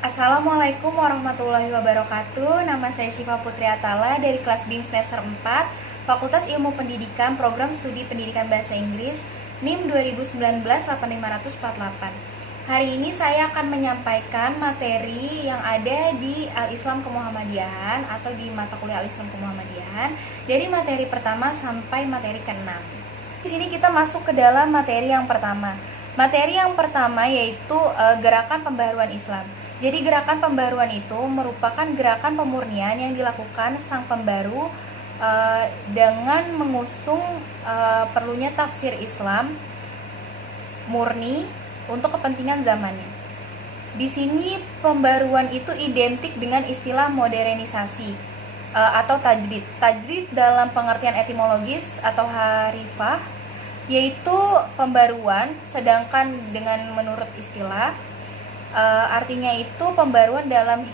Assalamualaikum warahmatullahi wabarakatuh. Nama saya Syifa Putri Atala dari kelas B semester 4, Fakultas Ilmu Pendidikan, Program Studi Pendidikan Bahasa Inggris, NIM 2019-85548. Hari ini saya akan menyampaikan materi yang ada di Al-Islam Kemuhammadiyahan atau di mata kuliah Al-Islam Kemuhammadiyahan dari materi pertama sampai materi ke-6. Di sini kita masuk ke dalam materi yang pertama. Materi yang pertama yaitu gerakan pembaruan Islam. Jadi gerakan pembaruan itu merupakan gerakan pemurnian yang dilakukan sang pembaru dengan mengusung perlunya tafsir Islam murni untuk kepentingan zamannya. Di sini pembaruan itu identik dengan istilah modernisasi atau tajdid. Tajdid dalam pengertian etimologis atau harifah yaitu pembaruan, sedangkan dengan menurut istilah artinya itu pembaruan dalam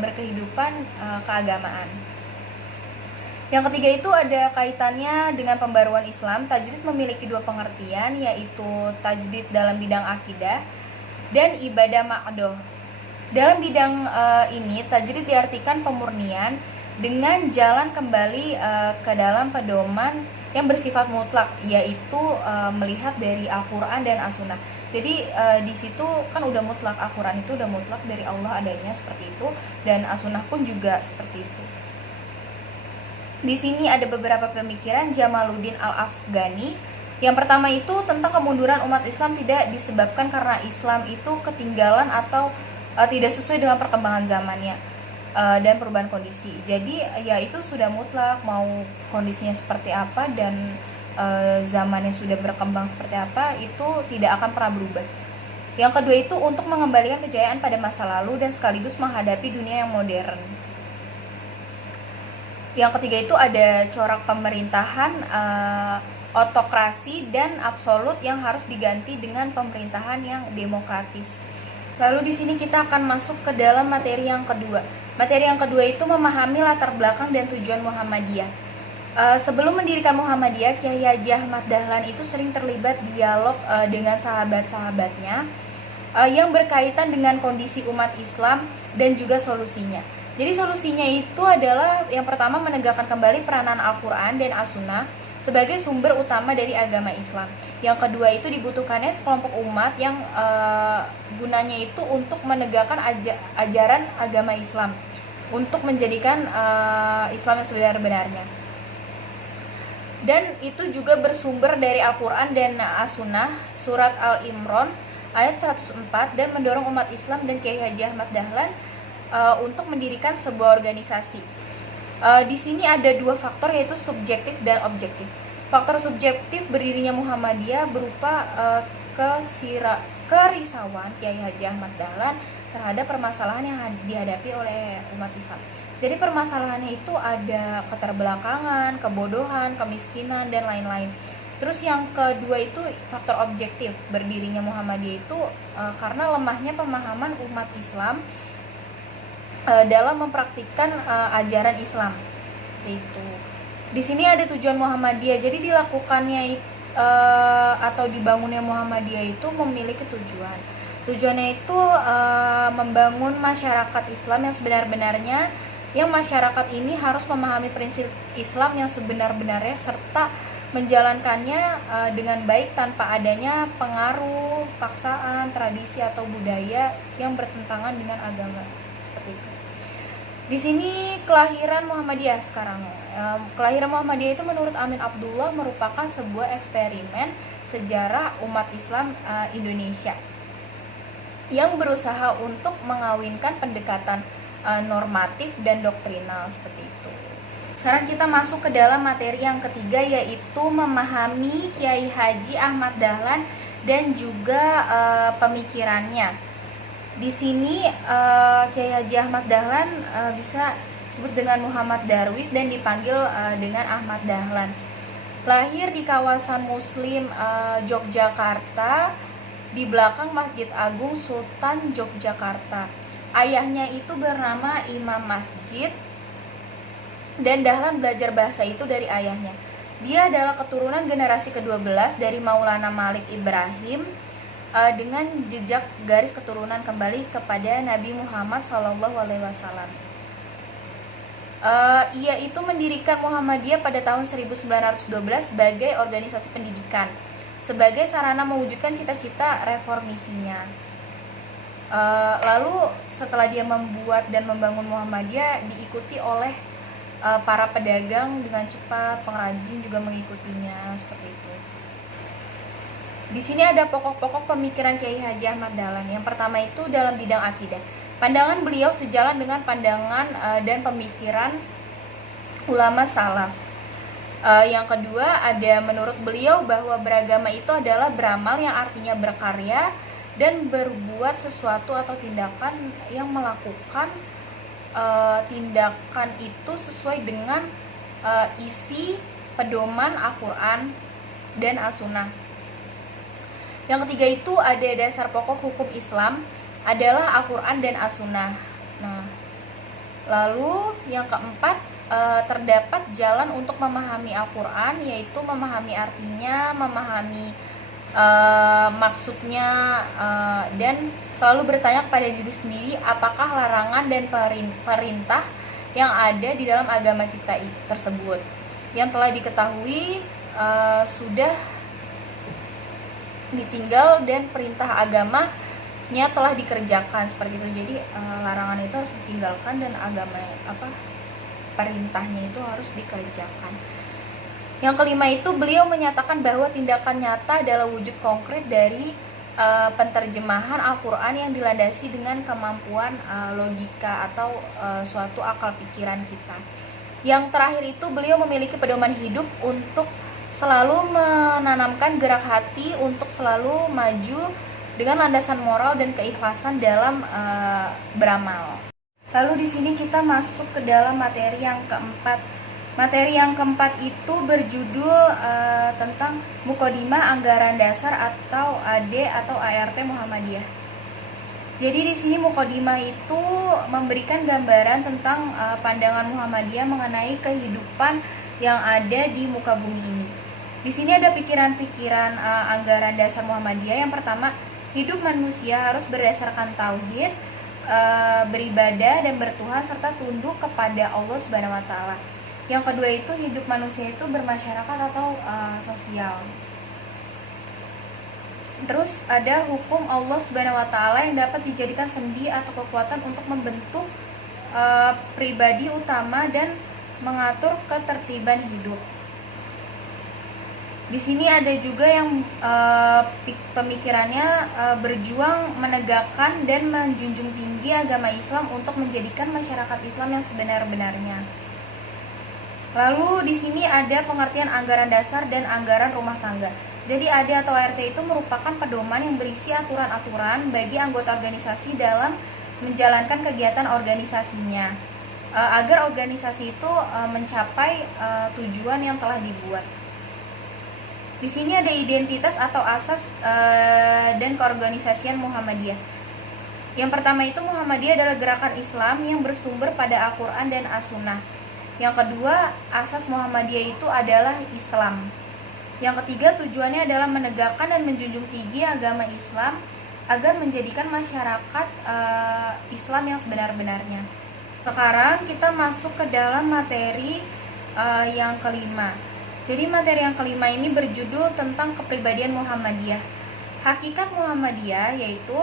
berkehidupan keagamaan. Yang ketiga itu ada kaitannya dengan pembaruan Islam. Tajdid memiliki dua pengertian, yaitu tajdid dalam bidang akidah dan ibadah ma'doh. Dalam bidang ini, tajdid diartikan pemurnian dengan jalan kembali ke dalam pedoman yang bersifat mutlak, yaitu melihat dari Al-Quran dan As-Sunnah. Jadi di situ kan udah mutlak, Al-Quran itu udah mutlak dari Allah adanya seperti itu, dan As-Sunnah pun juga seperti itu. Di sini ada beberapa pemikiran Jamaluddin Al-Afghani. Yang pertama itu tentang kemunduran umat Islam tidak disebabkan karena Islam itu ketinggalan atau tidak sesuai dengan perkembangan zamannya dan perubahan kondisi. Jadi ya itu sudah mutlak, mau kondisinya seperti apa dan zamannya sudah berkembang seperti apa, itu tidak akan pernah berubah. Yang kedua itu untuk mengembalikan kejayaan pada masa lalu dan sekaligus menghadapi dunia yang modern. Yang ketiga itu ada corak pemerintahan otokrasi dan absolut yang harus diganti dengan pemerintahan yang demokratis. Lalu di sini kita akan masuk ke dalam materi yang kedua. Materi yang kedua itu memahami latar belakang dan tujuan Muhammadiyah. Sebelum mendirikan Muhammadiyah, Kyai Haji Ahmad Dahlan itu sering terlibat dialog dengan sahabat-sahabatnya yang berkaitan dengan kondisi umat Islam dan juga solusinya. Jadi solusinya itu adalah yang pertama menegakkan kembali peranan Al-Quran dan As-Sunnah sebagai sumber utama dari agama Islam. Yang kedua itu dibutuhkannya sekelompok umat yang gunanya itu untuk menegakkan ajaran agama Islam, untuk menjadikan Islam yang sebenar-benarnya. Dan itu juga bersumber dari Al-Quran dan As-Sunnah, surat Al-Imran ayat 104, dan mendorong umat Islam dan Kyai Haji Ahmad Dahlan untuk mendirikan sebuah organisasi. Di sini ada dua faktor, yaitu subjektif dan objektif. Faktor subjektif berdirinya Muhammadiyah berupa kerisauan Kyai Haji Ahmad Dahlan terhadap permasalahan yang dihadapi oleh umat Islam. Jadi permasalahannya itu ada keterbelakangan, kebodohan, kemiskinan, dan lain-lain. Terus yang kedua itu faktor objektif berdirinya Muhammadiyah itu karena lemahnya pemahaman umat Islam dalam mempraktikkan ajaran Islam seperti itu. Di sini ada tujuan Muhammadiyah. Jadi dilakukannya atau dibangunnya Muhammadiyah itu memiliki tujuan. Tujuannya itu membangun masyarakat Islam yang sebenar-benarnya, yang masyarakat ini harus memahami prinsip Islam yang sebenar-benarnya serta menjalankannya dengan baik tanpa adanya pengaruh, paksaan, tradisi atau budaya yang bertentangan dengan agama seperti itu. Di sini kelahiran Muhammadiyah sekarang. Kelahiran Muhammadiyah itu menurut Amin Abdullah merupakan sebuah eksperimen sejarah umat Islam Indonesia yang berusaha untuk mengawinkan pendekatan normatif dan doktrinal seperti itu. Sekarang kita masuk ke dalam materi yang ketiga, yaitu memahami Kyai Haji Ahmad Dahlan dan juga pemikirannya. Di sini Kyai Haji Ahmad Dahlan bisa disebut dengan Muhammad Darwis dan dipanggil dengan Ahmad Dahlan. Lahir di kawasan Muslim Yogyakarta, di belakang Masjid Agung Sultan Yogyakarta. Ayahnya itu bernama Imam Masjid, dan Dahlan belajar bahasa itu dari ayahnya. Dia adalah keturunan generasi ke-12 dari Maulana Malik Ibrahim dengan jejak garis keturunan kembali kepada Nabi Muhammad SAW. Ia itu mendirikan Muhammadiyah pada tahun 1912 sebagai organisasi pendidikan, sebagai sarana mewujudkan cita-cita reformisinya. Lalu setelah dia membuat dan membangun Muhammadiyah, diikuti oleh para pedagang dengan cepat, pengrajin juga mengikutinya, seperti itu. Di sini ada pokok-pokok pemikiran Kiai Haji Ahmad Dahlan. Yang pertama itu dalam bidang akidah. Pandangan beliau sejalan dengan pandangan dan pemikiran ulama salaf. Yang kedua, ada menurut beliau bahwa beragama itu adalah beramal, yang artinya berkarya dan berbuat sesuatu atau tindakan yang melakukan tindakan itu sesuai dengan isi pedoman Al-Quran dan As-Sunnah. Yang ketiga itu ada dasar pokok hukum Islam adalah Al-Quran dan As-Sunnah. Nah, lalu yang keempat, terdapat jalan untuk memahami Al-Quran, yaitu memahami artinya, memahami maksudnya, dan selalu bertanya kepada diri sendiri apakah larangan dan perintah yang ada di dalam agama kita tersebut yang telah diketahui sudah ditinggal dan perintah agamanya telah dikerjakan, seperti itu. Jadi larangan itu harus ditinggalkan dan perintahnya itu harus dikerjakan. Yang kelima itu beliau menyatakan bahwa tindakan nyata adalah wujud konkret dari penterjemahan Al-Quran yang dilandasi dengan kemampuan logika atau suatu akal pikiran kita. Yang terakhir itu beliau memiliki pedoman hidup untuk selalu menanamkan gerak hati untuk selalu maju dengan landasan moral dan keikhlasan dalam beramal. Lalu di sini kita masuk ke dalam materi yang keempat. Materi yang keempat itu berjudul tentang Muqaddimah Anggaran Dasar atau AD atau ART Muhammadiyah. Jadi di sini Muqaddimah itu memberikan gambaran tentang pandangan Muhammadiyah mengenai kehidupan yang ada di muka bumi ini. Di sini ada pikiran-pikiran anggaran dasar Muhammadiyah. Yang pertama, hidup manusia harus berdasarkan tauhid, beribadah dan bertuhan serta tunduk kepada Allah Subhanahu wa taala. Yang kedua itu hidup manusia itu bermasyarakat atau sosial. Terus ada hukum Allah Subhanahu wa taala yang dapat dijadikan sendi atau kekuatan untuk membentuk pribadi utama dan mengatur ketertiban hidup. Di sini ada juga yang pemikirannya berjuang menegakkan dan menjunjung tinggi agama Islam untuk menjadikan masyarakat Islam yang sebenar-benarnya. Lalu di sini ada pengertian anggaran dasar dan anggaran rumah tangga. Jadi AD atau ART itu merupakan pedoman yang berisi aturan-aturan bagi anggota organisasi dalam menjalankan kegiatan organisasinya, agar organisasi itu mencapai tujuan yang telah dibuat. Di sini ada identitas atau asas dan keorganisasian Muhammadiyah. Yang pertama itu Muhammadiyah adalah gerakan Islam yang bersumber pada Al-Quran dan As-Sunnah. Yang kedua, asas Muhammadiyah itu adalah Islam. Yang ketiga, tujuannya adalah menegakkan dan menjunjung tinggi agama Islam agar menjadikan masyarakat Islam yang sebenar-benarnya. Sekarang kita masuk ke dalam materi yang kelima. Jadi materi yang kelima ini berjudul tentang kepribadian Muhammadiyah. Hakikat Muhammadiyah yaitu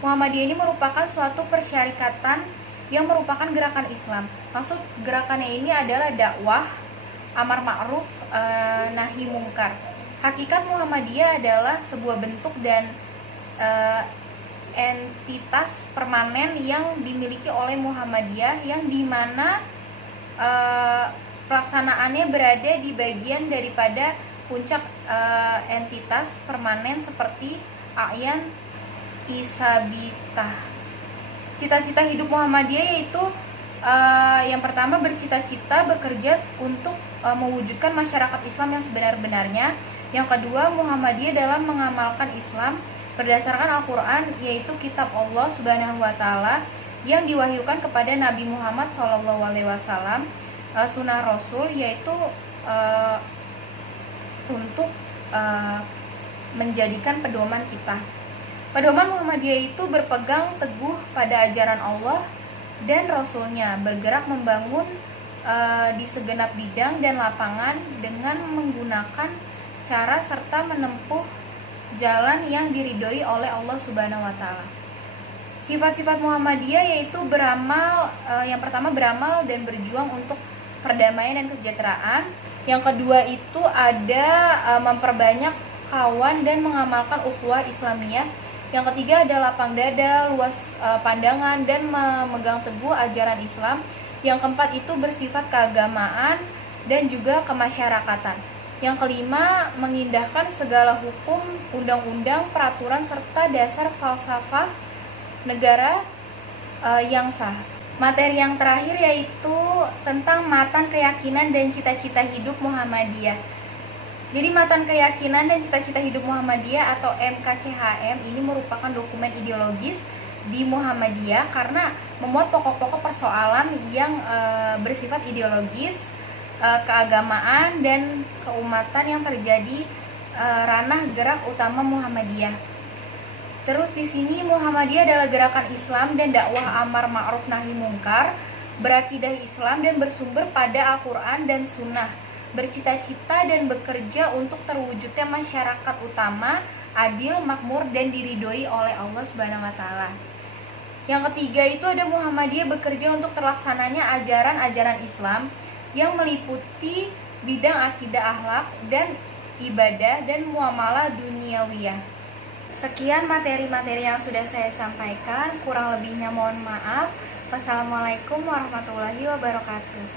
Muhammadiyah ini merupakan suatu persyarikatan yang merupakan gerakan Islam. Maksud gerakannya ini adalah dakwah, amar ma'ruf, nahi mungkar. Hakikat Muhammadiyah adalah sebuah bentuk dan entitas permanen yang dimiliki oleh Muhammadiyah yang dimana pelaksanaannya berada di bagian daripada puncak entitas permanen seperti a'yan isabitah. Cita-cita hidup Muhammadiyah yaitu yang pertama bercita-cita bekerja untuk mewujudkan masyarakat Islam yang sebenar-benarnya. Yang kedua, Muhammadiyah dalam mengamalkan Islam berdasarkan Al-Quran, yaitu kitab Allah Subhanahu wa taala yang diwahyukan kepada Nabi Muhammad SAW, sunnah Rasul, yaitu untuk menjadikan pedoman kita. Pedoman Muhammadiyah itu berpegang teguh pada ajaran Allah dan Rasul-Nya, bergerak membangun di segenap bidang dan lapangan dengan menggunakan cara serta menempuh jalan yang diridhoi oleh Allah Subhanahu wa taala. Sifat-sifat Muhammadiyah yaitu beramal, yang pertama beramal dan berjuang untuk perdamaian dan kesejahteraan. Yang kedua itu ada memperbanyak kawan dan mengamalkan ukhuwah Islamiyah. Yang ketiga ada lapang dada, luas pandangan dan memegang teguh ajaran Islam. Yang keempat itu bersifat keagamaan dan juga kemasyarakatan. Yang kelima mengindahkan segala hukum, undang-undang, peraturan serta dasar falsafah negara yang sah. Materi yang terakhir yaitu tentang matan keyakinan dan cita-cita hidup Muhammadiyah. Jadi matan keyakinan dan cita-cita hidup Muhammadiyah atau MKCHM ini merupakan dokumen ideologis di Muhammadiyah karena memuat pokok-pokok persoalan yang bersifat ideologis, keagamaan dan keumatan yang terjadi ranah gerak utama Muhammadiyah. Terus di sini Muhammadiyah adalah gerakan Islam dan dakwah amar ma'ruf nahi mungkar, berakidah Islam dan bersumber pada Al-Quran dan Sunnah, bercita-cita dan bekerja untuk terwujudnya masyarakat utama, adil, makmur dan diridhoi oleh Allah Subhanahu wa taala. Yang ketiga itu ada Muhammadiyah bekerja untuk terlaksananya ajaran-ajaran Islam yang meliputi bidang akidah, akhlak dan ibadah dan muamalah duniawiyah. Sekian materi-materi yang sudah saya sampaikan, kurang lebihnya mohon maaf. Wassalamualaikum warahmatullahi wabarakatuh.